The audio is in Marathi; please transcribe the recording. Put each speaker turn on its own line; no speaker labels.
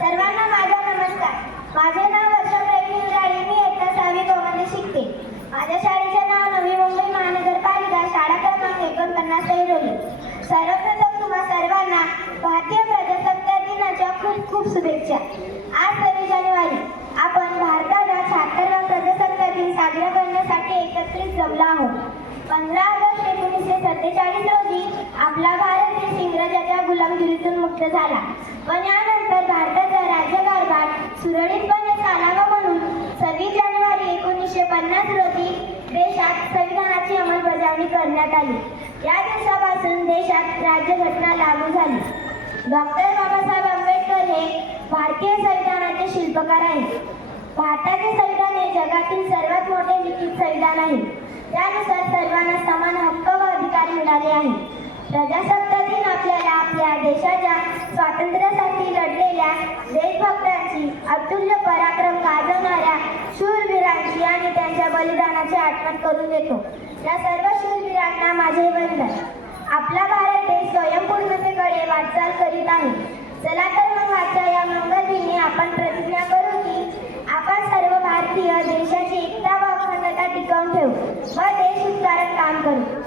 सर्वांना माझा नमस्कार. माझे नाव वर्षा प्रवीण उराळे मी इयत्ता सहावी गोमध्ये शिकते. माझ्या शाळेचे नाव नवी मुंबई महानगरपालिका शाळा क्रमांक एकोणपन्नास ऐरोली सर्वप्रथम तुम्हा सर्वांना भारतीय प्रजासत्ताक दिनाच्या खूप खूप शुभेच्छा. आज सव्वीस जानेवारी. आपण भारताला शहात्तरवा प्रजासत्ताक दिन साजरा करण्यासाठी एकत्रित जमलो आहोत. पंधरा ऑगस्ट एकोणीसशे सत्तेचाळीस रोजी आपला भारत देश इंग्रजाच्या गुलामगिरीतून मुक्त झाला. पण यानंतर सुरळीतपणे चालावा म्हणून सव्वीस जानेवारी एकोणीसशे पन्नास रोजी देशात संविधानाची अंमलबजावणी करण्यात आली. या दिवसापासून देशात राज्यघटना लागू झाली. डॉक्टर बाबासाहेब आंबेडकर हे भारतीय संविधानाचे शिल्पकार आहेत. भारताचे संविधान हे जगातील सर्वात मोठे लिखित संविधान आहे. त्यानुसार सर्वांना समान हक्क व अधिकार मिळाले आहेत. प्रजासत्ताक दिन आपल्याला आपल्या देशाच्या स्वातंत्र्यासाठी लढलेल्या देशभक्त बलिदानाची आठवण करून देतो. या सर्व शूरवीरांना माझे वंदन. आपला भारत देश स्वयंपूर्णतेकडे वाटचाल करीत आहे. चला तर मग आजच्या या मंगल दिनी आपण प्रतिज्ञा करू की आपण सर्व भारतीय देशाची एकता व अखंडता टिकवून ठेवू. व देश उपकारण काम करू.